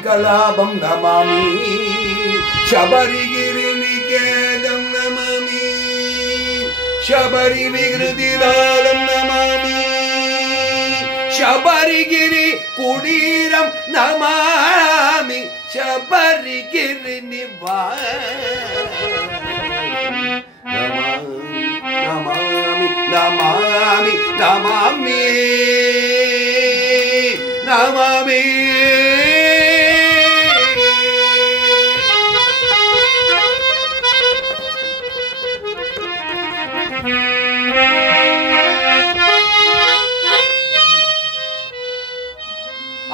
கலாபம் நமாமி சபரிகிரி நிகேதம் நமாமி சபரி விகிருதிலாலம் நமாமி சபரிகிரி குடீரம் நமாமி சபரிகிரி நமாமி நமாமி நமாமி நமாமி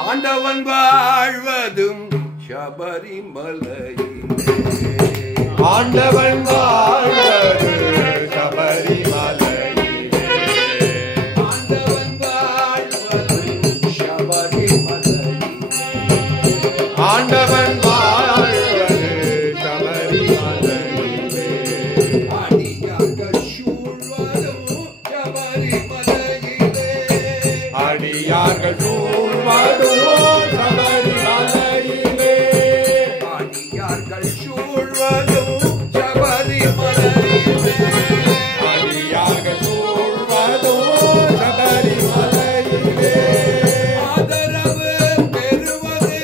ஆண்டவன் வாழ்வதும் சபரிமலையிலே ஆண்டவன் வாழ்வது சபரிமலையிலே ஆண்டவன் வாழ்வதும் சபரிமலையிலே ஆண்டவன் வாழ்வது சபரிமலையிலே அடியார்கள் சூழ்வதும் சபரிமலையிலே அடியார்கள் சூழ்வதும் சபரிமலையிலே அடியார்கள் சூழ்வதும் சபரிமலையிலே அடியார்கள் சூழ்வதும் சபரிமலையிலே ஆதரவு பெறுவது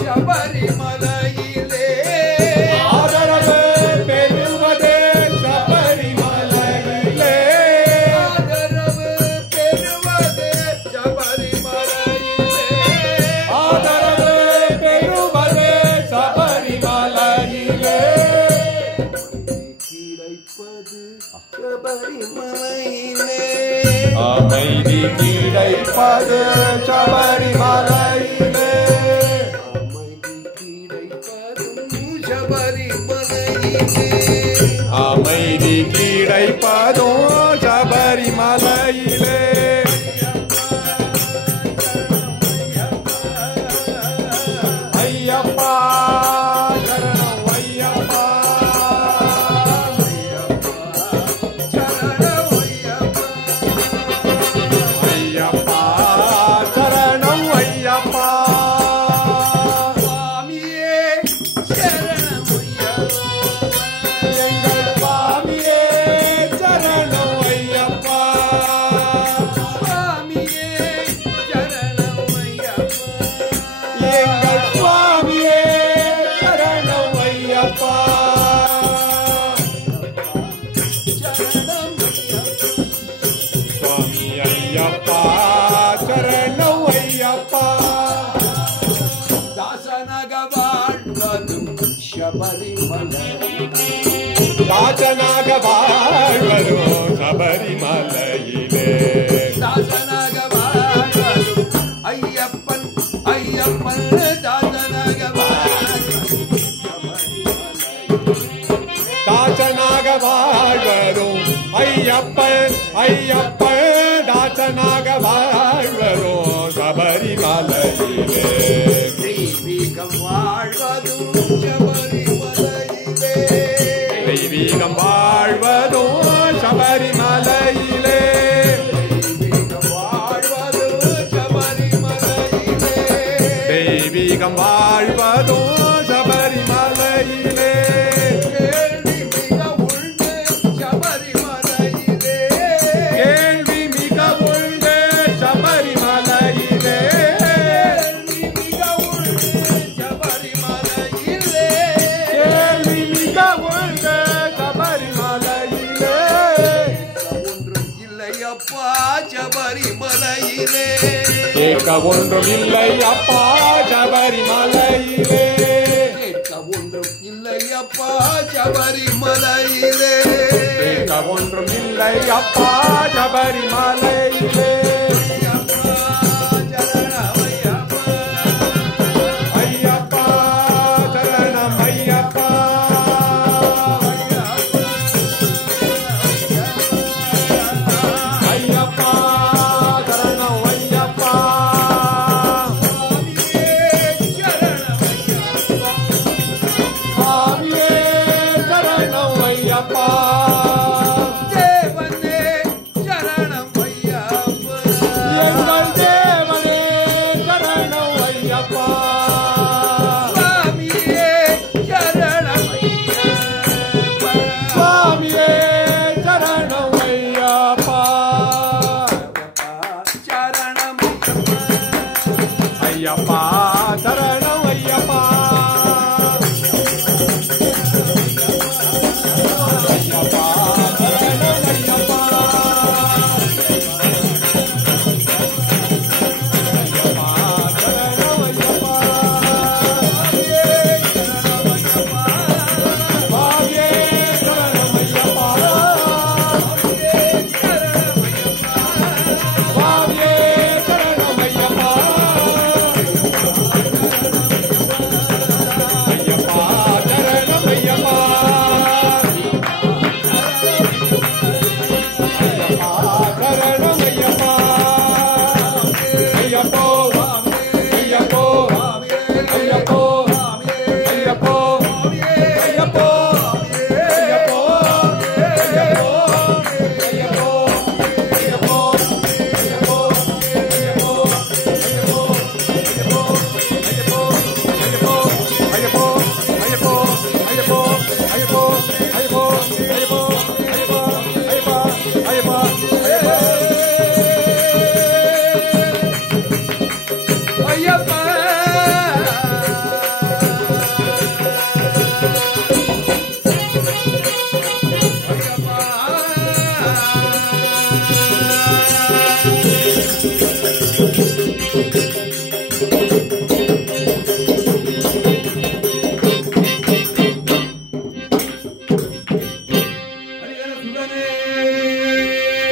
சபரிமலையிலே ஆதரவு பெறுவது சபரிமலையிலே ஆதரவு பெறுவது சபரிமலையிலே ஆதரவு பெறுவது சபரிமலையிலே கிடைப்பது சபரிமலையிலே அமைதி கிடைப்பதும் சபரிமலையிலே அமைதி கிடைப்பதும் சபரிமலையிலே ஐயப்பா சரணம் ஐயப்பா ஐயப்பா சரணம் ஐயப்பா சுவாமியே சரணம் எங்கள் சுவாமியே சரணம் ஐயப்பா சுவாமியே சரணம் எங்கள் சுவாமியே சரணம் ஐயப்பா சுவாமி ஐயப்பா சரணம் ஐயப்பா தாசனாக வாழ்வதும் சபரிமலை ராஜனாக வாழ்வரும் சபரிமலையிலே தாசனாக வாழ்வதும் ஐயப்பன் ஐயப்பன் தாசனாக வாழ்வதும் தாசனாக வாழ்வரும் ஐயப்பன் ஐயப்பன் தாசனாக வாழ்வரும் சபரிமலையிலே தெய்வீகம் வாழ்வதும் சபரிமலையிலே தெய்வீகம் வாழ்வதும் சபரிமலையிலே தெய்வீகம் வாழ்வதும் சபரிமலையிலே தெய்வீகம் வாழ்வதும் சபரிமலையிலே கேள்வி மிக உண்டு சபரிமலையிலே கேள்வி மிக உண்டு சபரிமலையிலே கேள்வி மிக உண்டு கேள்வி மிக உண்டு சபரிமலையிலே ஒன்றும் இல்லையப்பா சபரிமலையிலே கேட்க ஒன்றும் இல்லை அப்பா சபரிமலையிலே கேட்க ஒன்றும் இல்லையப்பா சபரிமலையிலே கேட்க ஒன்றும் இல்லை அப்பா சபரிமலையிலே